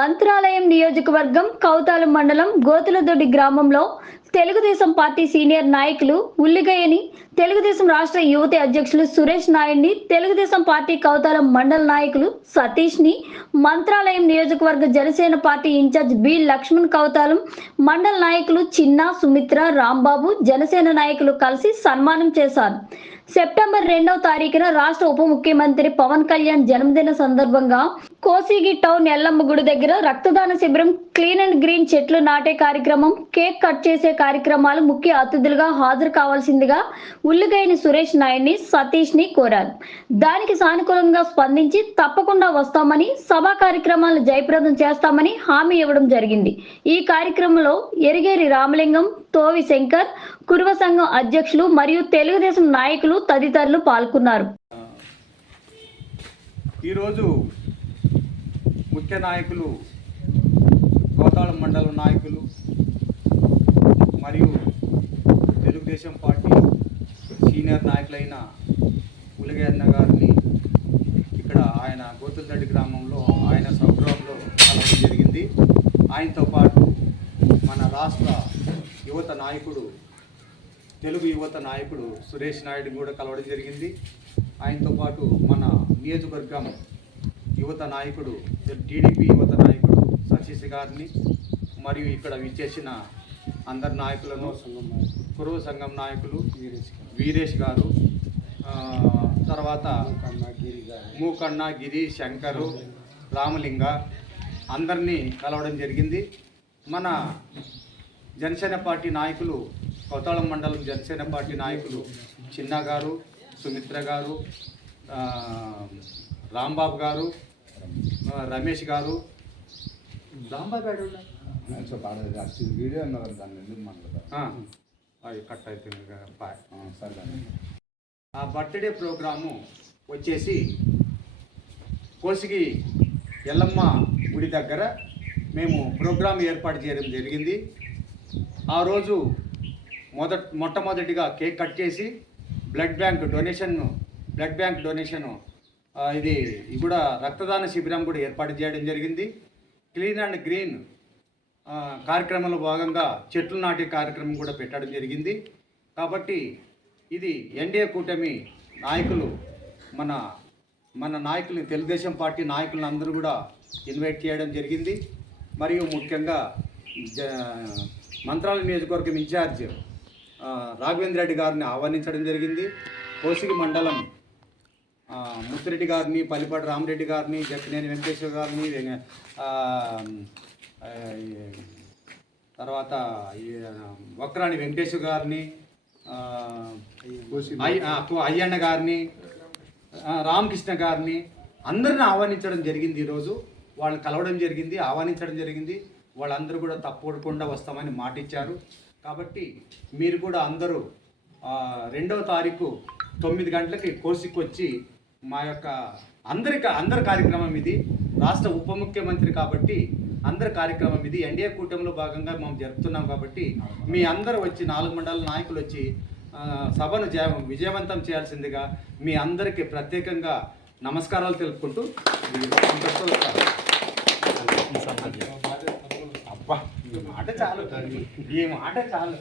మంత్రాలయం నియోజకవర్గం కౌతాలం మండలం గోతులదొడ్డి గ్రామంలో తెలుగుదేశం పార్టీ సీనియర్ నాయకులు ఉల్లిగయ్యని, తెలుగుదేశం రాష్ట్ర యువతి అధ్యక్షులు సురేష్ నాయుడిని, తెలుగుదేశం పార్టీ కౌతాలం మండల నాయకులు సతీష్ని, మంత్రాలయం నియోజకవర్గ Janasena party in charge B Laxman, Kowthalam మండల నాయకులు చిన్న, సుమిత్ర, రాంబాబు, జనసేన నాయకులు కలిసి సన్మానం చేశారు. సెప్టెంబర్ 2వ తారీఖున రాష్ట్ర ఉప ముఖ్యమంత్రి పవన్ కళ్యాణ్ జన్మదిన సందర్భంగా కోసిగి టౌన్ ఎల్లమ్మ గుడి దగ్గర రక్తదాన శిబిరం, క్లీన్ అండ్ గ్రీన్ చెట్లు నాటే కార్యక్రమం, కేక్ కట్ చేసే కార్యక్రమాలు ముఖ్య అతిథులుగా హాజరు కావాల్సిందిగా ఉల్లిగయ్యని సురేష్ నాయుడిని, సతీష్ ని కోరారు. దానికి సానుకూలంగా స్పందించి తప్పకుండా వస్తామని, సభా కార్యక్రమాలను జయప్రదం చేస్తామని హామీ ఇవ్వడం జరిగింది. ఈ కార్యక్రమంలో ఎరిగేరి రామలింగం, తోవి శంకర్, కురువ సంఘం అధ్యక్షులు మరియు తెలుగుదేశం నాయకులు తదితరులు పాల్గొన్నారు. ఈరోజు ముఖ్య నాయకులు, కౌతాళం మండలం నాయకులు మరియు తెలుగుదేశం పార్టీ సీనియర్ నాయకులైన ఉల్లిగయ్య గారిని ఇక్కడ ఆయన గోతులదొడ్డి గ్రామంలో ఆయన స్వగృహంలో కలవడం జరిగింది. ఆయనతో పాటు మన రాష్ట్ర యువత నాయకుడు, తెలుగు యువత నాయకుడు సురేష్ నాయుడు కూడా కలవడం జరిగింది. ఆయనతో పాటు మన నియోజకవర్గం యువత నాయకుడు, టీడీపీ యువత నాయకుడు సతీష్ గారిని, మరియు ఇక్కడ విచ్చేసిన అందరి నాయకులను, కురువ సంఘం నాయకులు వీరేష్ గారు, తర్వాత మూకన్న, గిరి, శంకరు, రామలింగ అందరినీ కలవడం జరిగింది. మన జనసేన పార్టీ నాయకులు, కౌతాళం మండలం జనసేన పార్టీ నాయకులు చిన్న గారు, సుమిత్ర గారు, రాంబాబు గారు, రమేష్ గారు, రాంబాబు గారు వీడియో కట్ అవుతుంది. ఆ బర్త్డే ప్రోగ్రాము వచ్చేసి కోసిగి ఎల్లమ్మ గుడి దగ్గర మేము ప్రోగ్రాం ఏర్పాటు చేయడం జరిగింది. ఆ రోజు మొట్టమొదటిగా కేక్ కట్ చేసి బ్లడ్ బ్యాంక్ డొనేషను ఇది కూడా రక్తదాన శిబిరం కూడా ఏర్పాటు చేయడం జరిగింది. క్లీన్ అండ్ గ్రీన్ కార్యక్రమంలో భాగంగా చెట్లు నాటే కార్యక్రమం కూడా పెట్టడం జరిగింది. కాబట్టి ఇది ఎన్డీఏ కూటమి నాయకులు, మన నాయకులు, తెలుగుదేశం పార్టీ నాయకులను అందరూ కూడా ఇన్వైట్ చేయడం జరిగింది. మరియు ముఖ్యంగా మంత్రాలయం నియోజకవర్గం ఇన్ఛార్జ్ రాఘవేంద్ర రెడ్డి గారిని ఆహ్వానించడం జరిగింది. కోసిగి మండలం ముత్తిరెడ్డి గారిని, పల్లిపాటి రామరెడ్డి గారిని, జక్కినేని వెంకటేశ్వర గారిని, తర్వాత వక్రాని వెంకటేశ్వర గారిని, అయ్యన్న గారిని, రామకృష్ణ గారిని అందరిని ఆహ్వానించడం జరిగింది. ఈరోజు వాళ్ళని కలవడం జరిగింది, ఆహ్వానించడం జరిగింది. వాళ్ళందరూ కూడా తప్పకుండా వస్తామని మాట ఇచ్చారు. కాబట్టి మీరు కూడా అందరూ 2వ తారీఖు 9 గంటలకి కోసికి వచ్చి మా యొక్క అందరి కార్యక్రమం ఇది. రాష్ట్ర ఉప ముఖ్యమంత్రి కాబట్టి అందరి కార్యక్రమం ఇది. ఎన్డీఏ కూటమిలో భాగంగా మేము జరుపుతున్నాం. కాబట్టి మీ అందరూ వచ్చి 4 మండల నాయకులు వచ్చి సభను విజయవంతం చేయాల్సిందిగా మీ అందరికీ ప్రత్యేకంగా నమస్కారాలు తెలుపుకుంటూ అబ్బా ఈ మాట చాలు.